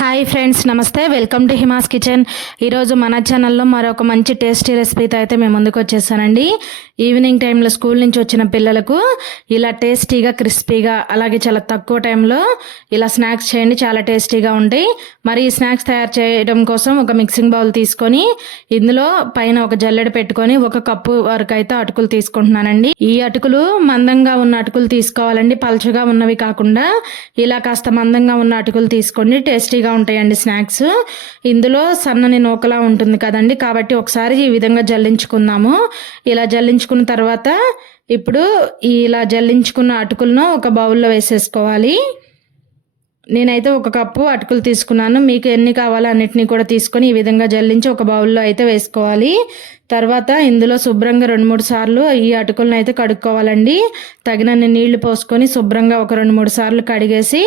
Hi friends నమస్తే. Welcome to Hima's kitchen ఈరోజు మన ఛానల్లో మరొక మంచి టేస్టీ రెసిపీతో అయితే మేము ముందుకు వచ్చేసానండి. ఈవినింగ్ టైంలో స్కూల్ నుంచి వచ్చిన పిల్లలకు ఇలా టేస్టీగా క్రిస్పీగా అలాగే చాలా తక్కువ టైంలో ఇలా స్నాక్స్ చేయండి. చాలా టేస్టీగా ఉంటాయి. మరి ఈ స్నాక్స్ తయారు చేయడం కోసం ఒక మిక్సింగ్ బౌల్ తీసుకొని ఇందులో పైన ఒక జల్లెడ పెట్టుకొని ఒక కప్పు వరకు అయితే అటుకులు తీసుకుంటున్నానండి. ఈ అటుకులు మందంగా ఉన్న అటుకులు తీసుకోవాలండి. పలుచగా ఉన్నవి కాకుండా ఇలా కాస్త మందంగా ఉన్న అటుకులు తీసుకోండి. టేస్టీగా ఉంటాయండి స్నాక్స్. ఇందులో సన్నని నూకలా ఉంటుంది కదండి. కాబట్టి ఒకసారి ఈ విధంగా జల్లించుకుందాము. ఇలా జల్లించుకున్న తర్వాత ఇప్పుడు ఇలా జల్లించుకున్న అటుకులను ఒక బౌల్లో వేసేసుకోవాలి. నేనైతే ఒక కప్పు అటుకులు తీసుకున్నాను. మీకు ఎన్ని కావాలో అన్నిటినీ కూడా తీసుకొని ఈ విధంగా జల్లించి ఒక బౌల్లో అయితే వేసుకోవాలి. తర్వాత ఇందులో శుభ్రంగా రెండు మూడు సార్లు ఈ అటుకులను అయితే కడుక్కోవాలండి. తగినన్ని నీళ్ళు పోసుకొని శుభ్రంగా ఒక రెండు మూడు సార్లు కడిగేసి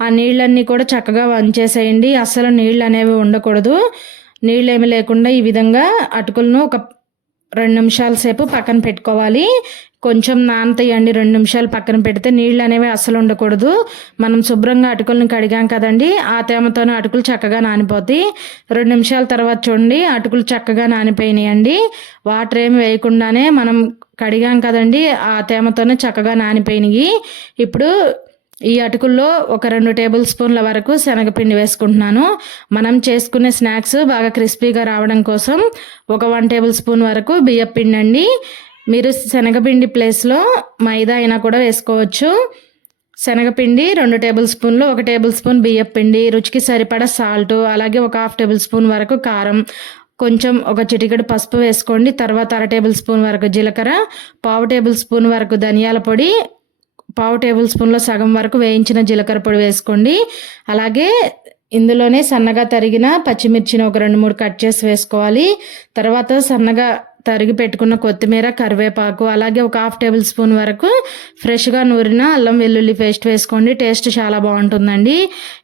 ఆ నీళ్ళన్నీ కూడా చక్కగా వంచేసేయండి. అస్సలు నీళ్ళు అనేవి ఉండకూడదు. నీళ్ళు ఏమి లేకుండా ఈ విధంగా అటుకులను ఒక రెండు నిమిషాల సేపు పక్కన పెట్టుకోవాలి. కొంచెం నానతాయండి. రెండు నిమిషాలు పక్కన పెడితే నీళ్ళు అనేవి అస్సలు ఉండకూడదు. మనం శుభ్రంగా అటుకులను కడిగాం కదండి. ఆ తేమతోనే అటుకులు చక్కగా నానిపోతాయి. రెండు నిమిషాల తర్వాత చూడండి. అటుకులు చక్కగా నానిపోయినాయండి. వాటర్ ఏమి వేయకుండానే మనం కడిగాం కదండి. ఆ తేమతోనే చక్కగా నానిపోయినాయి. ఇప్పుడు ఈ అటుకుల్లో ఒక రెండు టేబుల్ స్పూన్ల వరకు శనగపిండి వేసుకుంటున్నాను. మనం చేసుకునే స్నాక్స్ బాగా క్రిస్పీగా రావడం కోసం ఒక వన్ టేబుల్ స్పూన్ వరకు బియ్యం పిండి అండి మీరు శనగపిండి ప్లేస్లో మైదా అయినా కూడా వేసుకోవచ్చు. శనగపిండి రెండు టేబుల్ స్పూన్లు ఒక టేబుల్ స్పూన్ బియ్యం పిండి రుచికి సరిపడా సాల్ట్ అలాగే ఒక హాఫ్ టేబుల్ స్పూన్ వరకు కారం. కొంచెం ఒక చిటికెడు పసుపు వేసుకోండి. తర్వాత అర టేబుల్ స్పూన్ వరకు జీలకర్ర పావు టేబుల్ స్పూన్ వరకు ధనియాల పొడి పావు టేబుల్ స్పూన్లో సగం వరకు వేయించిన జీలకర్ర పొడి వేసుకోండి. అలాగే ఇందులోనే సన్నగా తరిగిన పచ్చిమిర్చిని ఒక రెండు మూడు కట్ చేసి వేసుకోవాలి. తర్వాత సన్నగా తరిగి పెట్టుకున్న కొత్తిమీర కరివేపాకు అలాగే ఒక హాఫ్ టేబుల్ స్పూన్ వరకు ఫ్రెష్గా నూరిన అల్లం వెల్లుల్లి పేస్ట్ వేసుకోండి. టేస్ట్ చాలా బాగుంటుందండి.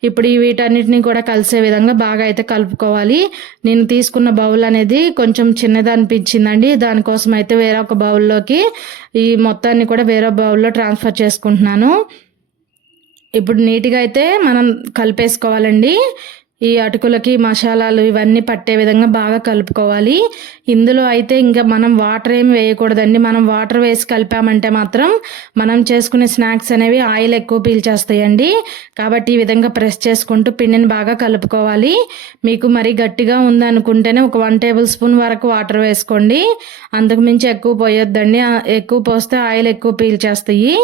ఇప్పుడు ఈ వీటన్నిటిని కూడా కలిసే విధంగా బాగా అయితే కలుపుకోవాలి. నేను తీసుకున్న బౌల్ అనేది కొంచెం చిన్నది అనిపించిందండి. దానికోసం అయితే వేరే ఒక బౌల్లోకి ఈ మొత్తాన్ని కూడా వేరే బౌల్లో ట్రాన్స్ఫర్ చేసుకుంటున్నాను. ఇప్పుడు నీట్గా అయితే మనం కలిపేసుకోవాలండి. ఈ అటుకులకి మసాలాలు ఇవన్నీ పట్టే విధంగా బాగా కలుపుకోవాలి. ఇందులో అయితే ఇంకా మనం వాటర్ ఏమి వేయకూడదండి. మనం వాటర్ వేసి కలిపామంటే మాత్రం మనం చేసుకునే స్నాక్స్ అనేవి ఆయిల్ ఎక్కువ పీల్చేస్తాయండి. కాబట్టి ఈ విధంగా ప్రెస్ చేసుకుంటూ పిండిని బాగా కలుపుకోవాలి. మీకు మరి గట్టిగా ఉందనుకుంటేనే ఒక వన్ టేబుల్ స్పూన్ వరకు వాటర్ వేసుకోండి. అంతకుమించి ఎక్కువ పోయొద్దండి. ఎక్కువ పోస్తే ఆయిల్ ఎక్కువ పీల్చేస్తాయి.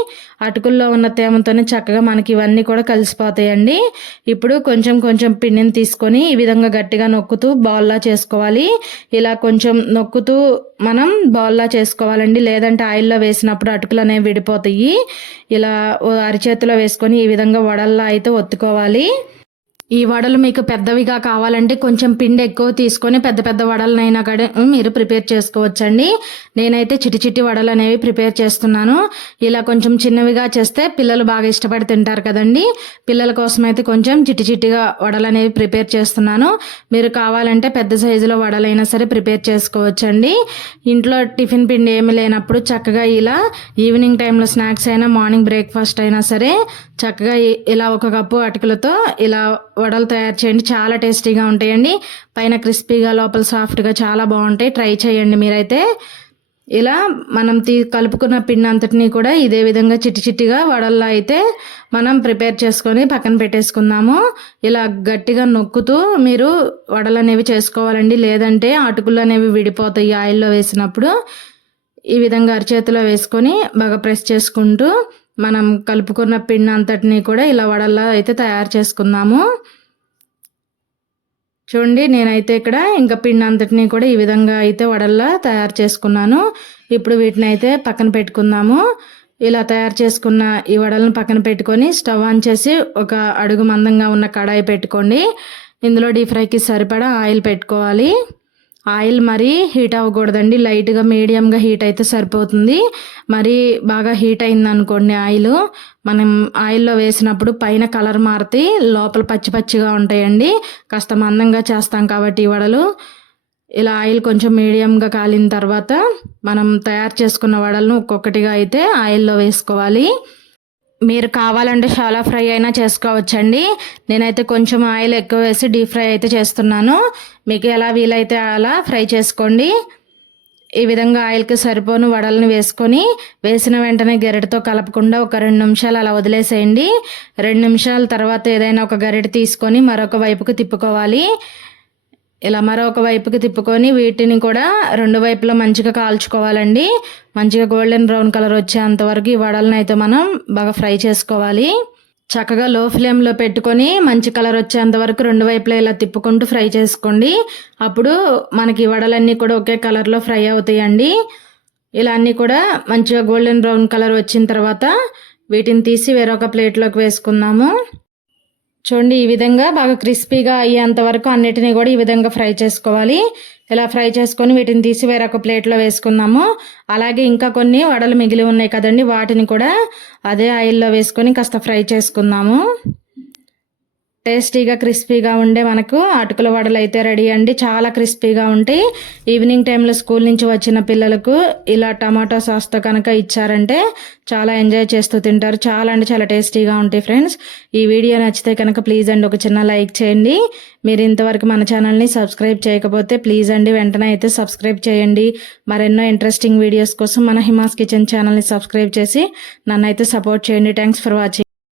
అటుకుల్లో ఉన్న తేమతోనే చక్కగా మనకి ఇవన్నీ కూడా కలిసిపోతాయండి. ఇప్పుడు కొంచెం కొంచెం పిండిని తీసుకొని ఈ విధంగా గట్టిగా నొక్కుతూ బాల్లా చేసుకోవాలి. ఇలా కొంచెం నొక్కుతూ మనం బాల్లా చేసుకోవాలండి. లేదంటే ఆయిల్లో వేసినప్పుడు అటుకులు అనేవి విడిపోతాయి. ఇలా అరిచేతిలో వేసుకొని ఈ విధంగా వడల్లా అయితే ఒత్తుకోవాలి. ఈ వడలు మీకు పెద్దవిగా కావాలంటే కొంచెం పిండి ఎక్కువ తీసుకొని పెద్ద పెద్ద వడలనైనా కూడా మీరు ప్రిపేర్ చేసుకోవచ్చండి. నేనైతే చిటి చిట్టి వడలు అనేవి ప్రిపేర్ చేస్తున్నాను. ఇలా కొంచెం చిన్నవిగా చేస్తే పిల్లలు బాగా ఇష్టపడి తింటారు కదండి. పిల్లల కోసం అయితే కొంచెం చిటి చిట్టిగా వడలు అనేవి ప్రిపేర్ చేస్తున్నాను. మీరు కావాలంటే పెద్ద సైజులో వడలైనా సరే ప్రిపేర్ చేసుకోవచ్చండి. ఇంట్లో టిఫిన్ పిండి ఏమి లేనప్పుడు చక్కగా ఇలా ఈవినింగ్ టైంలో స్నాక్స్ అయినా మార్నింగ్ బ్రేక్ఫాస్ట్ అయినా సరే చక్కగా ఇలా ఒక కప్పు అటుకులతో ఇలా వడలు తయారు చేయండి. చాలా టేస్టీగా ఉంటాయండి. పైన క్రిస్పీగా లోపల సాఫ్ట్గా చాలా బాగుంటాయి. ట్రై చేయండి మీరైతే. ఇలా మనం తీ కలుపుకున్న పిండి అంతటినీ కూడా ఇదే విధంగా చిట్టి చిట్టిగా వడల్లో అయితే మనం ప్రిపేర్ చేసుకొని పక్కన పెట్టేసుకుందాము. ఇలా గట్టిగా నొక్కుతూ మీరు వడలు అనేవి చేసుకోవాలండి. లేదంటే అటుకులు అనేవి విడిపోతాయి ఆయిల్లో వేసినప్పుడు. ఈ విధంగా అరిచేతిలో వేసుకొని బాగా ప్రెస్ చేసుకుంటూ మనం కలుపుకున్న పిండి అంతటినీ కూడా ఇలా వడల్లా అయితే తయారు చేసుకుందాము. చూడండి నేనైతే ఇక్కడ ఇంకా పిండి అంతటిని కూడా ఈ విధంగా అయితే వడల్లా తయారు చేసుకున్నాను. ఇప్పుడు వీటిని అయితే పక్కన పెట్టుకుందాము. ఇలా తయారు చేసుకున్న ఈ వడలను పక్కన పెట్టుకొని స్టవ్ ఆన్ చేసి ఒక అడుగు మందంగా ఉన్న కడాయి పెట్టుకోండి. ఇందులో డీప్ ఫ్రైకి సరిపడా ఆయిల్ పెట్టుకోవాలి. ఆయిల్ మరీ హీట్ అవ్వకూడదండి. లైట్గా మీడియంగా హీట్ అయితే సరిపోతుంది. మరి బాగా హీట్ అయింది అనుకోండి ఆయిల్. మనం ఆయిల్లో వేసినప్పుడు పైన కలర్ మారుతి లోపల పచ్చి పచ్చిగా ఉంటాయండి. కాస్త మందంగా చేస్తాం కాబట్టి ఈ వడలు. ఇలా ఆయిల్ కొంచెం మీడియంగా కాలిన తర్వాత మనం తయారు చేసుకున్న వడలను ఒక్కొక్కటిగా అయితే ఆయిల్లో వేసుకోవాలి. మీరు కావాలంటే చాలా ఫ్రై అయినా చేసుకోవచ్చండి. నేనైతే కొంచెం ఆయిల్ ఎక్కువ వేసి డీప్ ఫ్రై అయితే చేస్తున్నాను. మీకు ఎలా వీలైతే అలా ఫ్రై చేసుకోండి. ఈ విధంగా ఆయిల్కి సరిపోను వడలను వేసుకొని వేసిన వెంటనే గరిటతో కలపకుండా ఒక రెండు నిమిషాలు అలా వదిలేసేయండి. రెండు నిమిషాల తర్వాత ఏదైనా ఒక గరిట తీసుకొని మరొక వైపుకు తిప్పుకోవాలి. ఇలా మరొక వైపుకి తిప్పుకొని వీటిని కూడా రెండు వైపులా మంచిగా కాల్చుకోవాలండి. మంచిగా గోల్డెన్ బ్రౌన్ కలర్ వచ్చేంత వరకు ఈ వడలను అయితే మనం బాగా ఫ్రై చేసుకోవాలి. చక్కగా లో ఫ్లేమ్లో పెట్టుకొని మంచి కలర్ వచ్చేంత వరకు రెండు వైపులా ఇలా తిప్పుకుంటూ ఫ్రై చేసుకోండి. అప్పుడు మనకి వడలన్నీ కూడా ఒకే కలర్లో ఫ్రై అవుతాయండి. ఇలా అన్నీ కూడా మంచిగా గోల్డెన్ బ్రౌన్ కలర్ వచ్చిన తర్వాత వీటిని తీసి వేరొక ప్లేట్లోకి వేసుకుందాము. చూడండి ఈ విధంగా బాగా క్రిస్పీగా అయ్యేంత వరకు అన్నిటినీ కూడా ఈ విధంగా ఫ్రై చేసుకోవాలి. ఇలా ఫ్రై చేసుకొని వీటిని తీసి వేరొక ప్లేట్లో వేసుకుందాము. అలాగే ఇంకా కొన్ని వడలు మిగిలి ఉన్నాయి కదండి వాటిని కూడా అదే ఆయిల్లో వేసుకొని కాస్త ఫ్రై చేసుకుందాము. టేస్టీగా క్రిస్పీగా ఉండే మనకు అటుకుల వడలు అయితే రెడీ అండి. చాలా క్రిస్పీగా ఉంటాయి. ఈవినింగ్ టైంలో స్కూల్ నుంచి వచ్చిన పిల్లలకు ఇలా టమాటో సాస్తో కనుక ఇచ్చారంటే చాలా ఎంజాయ్ చేస్తూ తింటారు. చాలా అంటే చాలా టేస్టీగా ఉంటాయి ఫ్రెండ్స్. ఈ వీడియో నచ్చితే కనుక ప్లీజ్ అండి ఒక చిన్న లైక్ చేయండి. మీరు ఇంతవరకు మన ఛానల్ని సబ్స్క్రైబ్ చేయకపోతే ప్లీజ్ అండి వెంటనే అయితే సబ్స్క్రైబ్ చేయండి. మరెన్నో ఇంట్రెస్టింగ్ వీడియోస్ కోసం మన హిమాస్ కిచెన్ ఛానల్ని సబ్స్క్రైబ్ చేసి నన్ను అయితే సపోర్ట్ చేయండి. Thanks for watching.